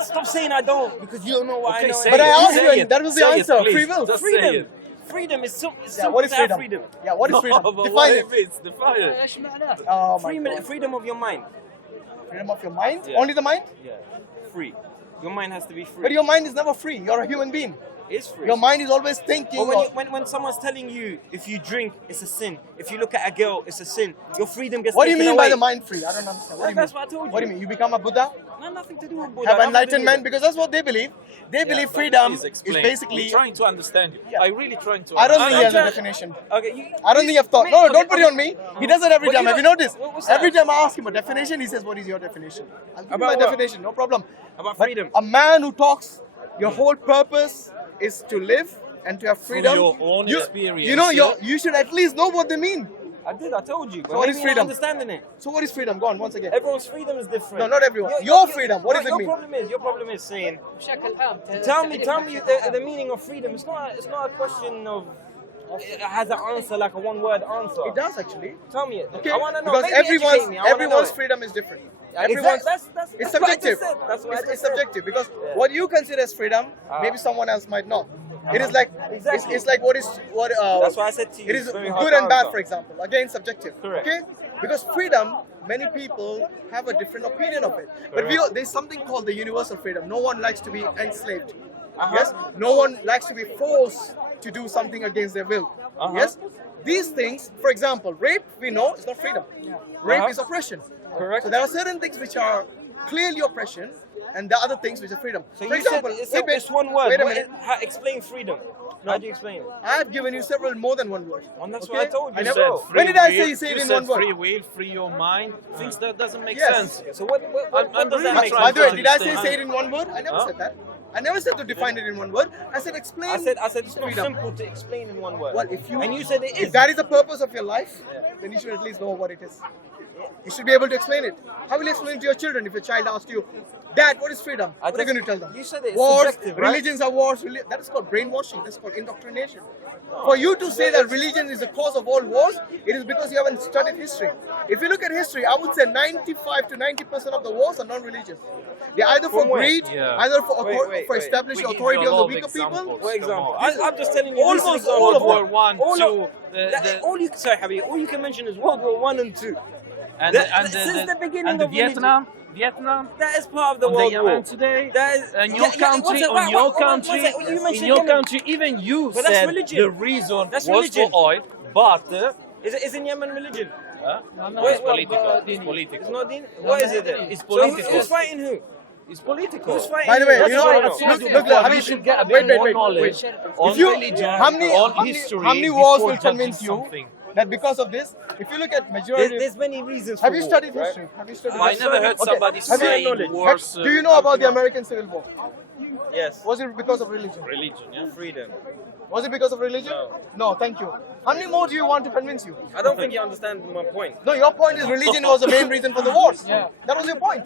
Stop saying I don't because you don't know what Okay, I know. say But I it, asked say you, and it, that was the say it, answer. please. Free will. Just say Freedom. it. Freedom is so. Yeah, what is to have freedom? freedom. Yeah, what is freedom? No, but Define what it. if it's define it? Oh my God. Freedom of your mind. Freedom of your mind? Yeah. Only the mind? Yeah. Free. Your mind has to be free. But your mind is never free. You're a human being. It's free. Your mind is always thinking. But of- when someone's telling you if you drink, it's a sin. If you look at a girl, it's a sin. Your freedom gets What do you taken mean by away. the mind free? I don't understand. What do you That's mean? what I told you. What do you mean? You become a Buddha? No, nothing to do with Buddha. Have nothing to do enlightenment? with it. Because that's what they believe. They believe but freedom please is explain. basically. We're trying to understand you. Yeah. I really trying to. I don't understand. think he has a trying- definition. Okay, you, I don't think you've thought. Mate, No, okay, don't put it okay. on me. He does it every But time. you Have you know- noticed? what's that? Every time I ask him a definition, he says, "What is your definition?" I'll give you About my what? definition. No problem. About But freedom. a man who talks, your whole purpose is to live and to have freedom. your own you, experience, You know, yeah? you should at least know what they mean. I did. I told you. But what maybe is you're not freedom? understanding it. So what is freedom? Go on once again. Everyone's freedom is different. No, not everyone. Your freedom, what does it mean? Your problem is saying. Tell me the meaning of freedom. It's not a question of. It has an answer like a one-word answer. It does actually. Tell me it. Okay, I want to know. because Maybe educate me. I wanna know everyone's it. freedom is different. Exactly. Everyone's That's it's what I just subjective. said. That's what I just It's said. subjective because Yeah. what you consider as freedom, maybe someone else might not. It is like Exactly. it's like what. That's why I said to you. It is it's very good hard to and bad, answer. for example. Again, subjective. Correct. Okay, because freedom, many people have a different opinion of it. But there's something called the universal freedom. No one likes to be enslaved. Yes. No one likes to be forced to do something against their will. Yes. These things, for example, rape, we know is not freedom. Rape is oppression. Correct. So there are certain things which are clearly oppression, and the other things which are freedom. So for you example, said it's one word. Wait a minute. Explain freedom. How do you explain it? I have given you several more than one word. And that's Okay? what I told you. I You never- said free when did I will, say you say it you in said one word? free will, free your mind. Things that doesn't make Yes. sense. So what does that By- make? By the way, to did I say understand. say it in one word? I never Huh? said that. I never said to define it in one word. I said explain. I said it's not freedom. simple to explain in one word. Well, if you and you said it if is. that is the purpose of your life, then you should at least know what it is. You should be able to explain it. How will you explain it to your children if your child asks you, Dad, what is freedom? What are you going to tell them? You said it's wars, subjective, right? religions are wars. That is called brainwashing. That's called indoctrination. For you to say that religion is the cause of all wars, it is because you haven't studied history. If you look at history, I would say 95 to 90% of the wars are non-religious. They're either for From where? greed, Yeah. either for, Wait. for establishing We give authority you a on the lot of weaker people. examples. For example, Come on. I'm just telling you. Almost recent all of examples. World War One, All Two, of- all you sorry, Habib, all you can mention is World War One and Two. and Since the beginning and the of religion. Vietnam, That is part of the on the World War. Yemen today, That is and your country, one country, sec, you mentioned in your Yemen. country, even you But that's said religion. the reason That's was religion. for oil, but Is in Yemen religion? no, Wait, it's political. It's political. It's not din. What is it then? It's So political. who's fighting who? It's political. Who's fighting By the way, who? you know, That's what I look, know. look, look, we Habib, should get a wait, bit more wait, knowledge on If you, religion, how many history, wars before will judging convince you something. that because of this, if you look at majority, There's many reasons. have for you war, studied right? history? Have you studied I history? never heard Okay. somebody Have you- say wars. Do you know about the American Civil War? Yes. Was it because of religion? religion? Yeah. Freedom. Was it because of religion? No, thank you. How many more do you want to convince you? I don't think you understand my point. No, your point is religion was the main reason for the wars. Yeah. That was your point.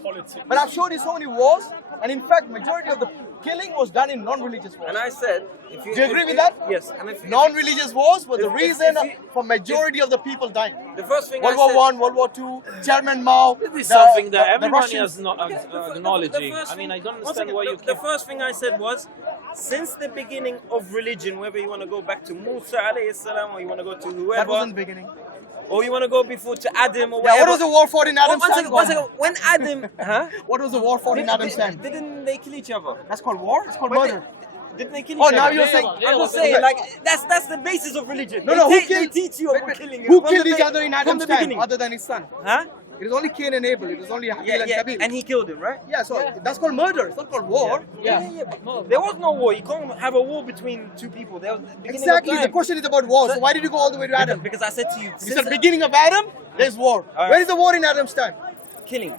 But I've showed you so many wars, and in fact, majority of the killing was done in non-religious wars. And I said, if you Do you agree with that? Yes. And if Non-religious wars were the if- reason if you- for majority of the people dying. the first thing World I War said, One, World War Two, Chairman Mao. This is the- something that the everyone Russians- is not acknowledging. I mean, I don't understand why you keep. The first thing I said was, since the beginning of religion, whether you want to go back to Musa alayhi salam or you want to go to That whoever, wasn't the beginning. or you want to go before to Adam or Yeah, whatever. what was the war fought in Adam's One time? second, one second. When Adam, huh? What was the war fought in Adam's time? Didn't they kill each other? That's called war? It's called But murder. Didn't they kill Oh, each now other? you're saying- I'm just saying, like that's the basis of religion. No, no, they who killed? They teach you wait, about wait, killing. who from killed the each be- other in from Adam's the time beginning? other than his son? Huh? It was only Cain and Abel. It was only Habil and Kabil. And he killed him, right? Yeah, so that's called murder. It's not called war. Yeah. But there was no war. You can't have a war between two people. There was the beginning Exactly. Of The time. question is about war. So why did you go all the way to Adam? Because I said to you, You since said beginning of Adam, there's war. Alright. Where is the war in Adam's time? killing.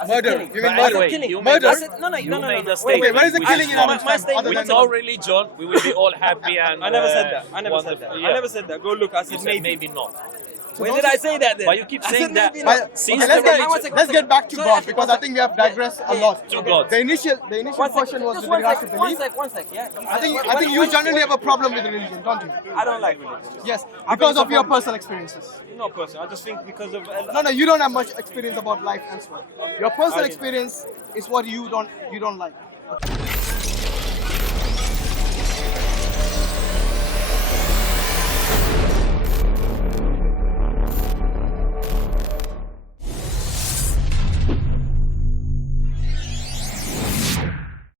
I said Murder. killing. You mean I said murder? killing. You Murder? I said, no. You made a Wait, statement. where is the which killing in not- Adam's my time? statement Other With than no religion, we will be all happy and. I never said that. I never said wonderful. that. Yeah. I never said that. Go look. I You said said maybe. maybe not. When did I say that then? But you keep I saying said that. maybe But, not. Since okay, the religion- let's get back to Sorry, God actually, because one I think we have digressed a lot. To God. The initial One question was just with one regards to sec, belief. one sec, yeah. You I said- think you generally have a problem with religion, don't you? I don't like religion. Yes, I because think of your it's a personal experiences. No person. I just think because of No, you don't have much experience about life elsewhere. Your personal experience is what you don't like.